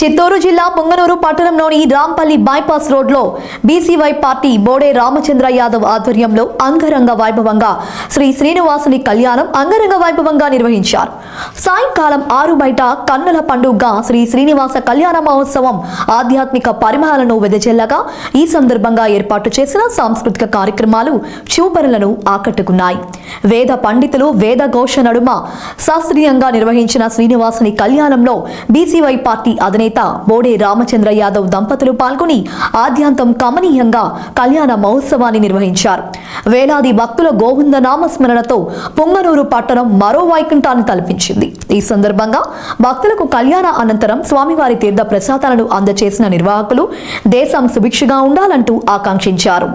చిత్తూరు జిల్లా పొంగనూరు పట్టణంలోని రాంపల్లి బైపాస్ రోడ్లో బీసీవై పార్టీ బోడే రామచంద్ర యాదవ్ ఆధ్వర్యంలో అంగరంగ వైభవంగా శ్రీ శ్రీనివాసుని కళ్యాణం అంగరంగ వైభవంగా నిర్వహించారు. సాయంకాలం 6 బయట కన్నుల పండుగగా శ్రీ శ్రీనివాస కళ్యాణ మహోత్సవం ఆధ్యాత్మిక పరిమళాలను వెదజల్లగా ఈ సందర్భంగా ఏర్పాటు చేసిన సాంస్కృతిక కార్యక్రమాలు చూపరులను ఆకట్టుకున్నాయి. వేద పండితులు వేద ఘోష నడుమ శాస్త్రీయంగా నిర్వహించిన శ్రీనివాసుని కళ్యాణంలో బీసీవై పార్టీ అధినేత బోడే రామచంద్ర యాదవ్ దంపతులు పాల్గొని ఆద్యాంతం కమనీయంగా కళ్యాణ మహోత్సవాన్ని నిర్వహించారు. వేలాది భక్తుల గోవింద నామస్మరణతో పొంగనూరు పట్టణం మరో వైకుంఠాన్ని తలపించింది. ఈ సందర్భంగా భక్తులకు కళ్యాణ అనంతరం స్వామివారి తీర్థ ప్రసాదాలను అందజేసిన నిర్వాహకులు దేశం సుభిక్షగా ఉండాలంటూ ఆకాంక్షించారు.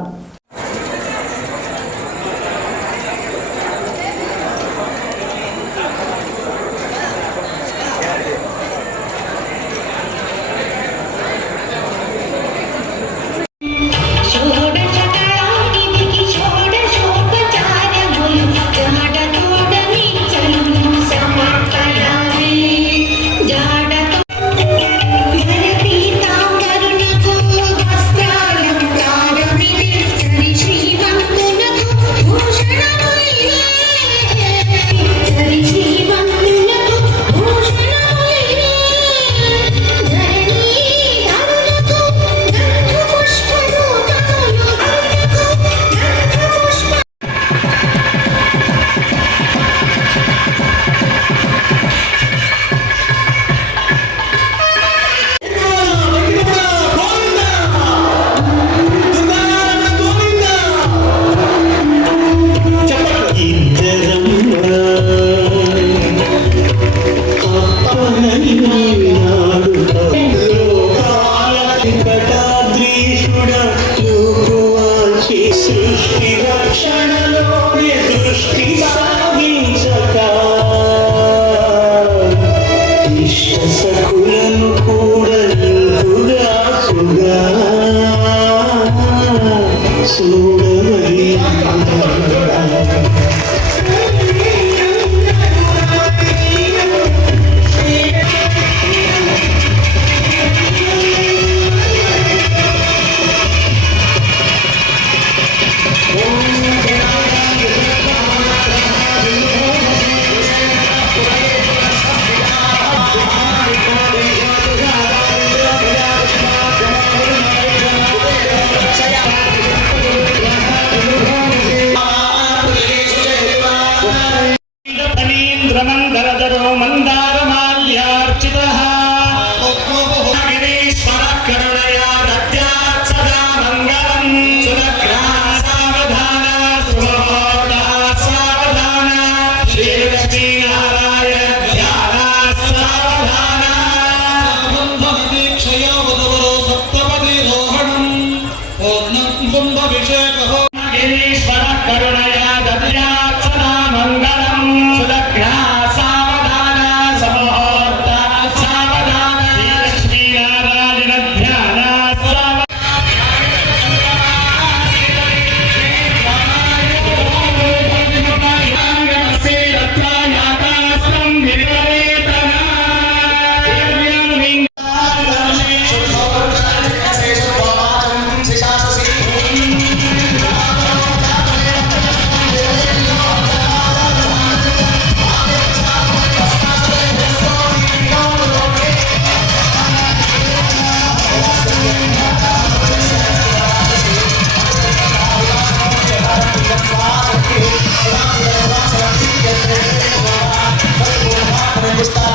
Gusta,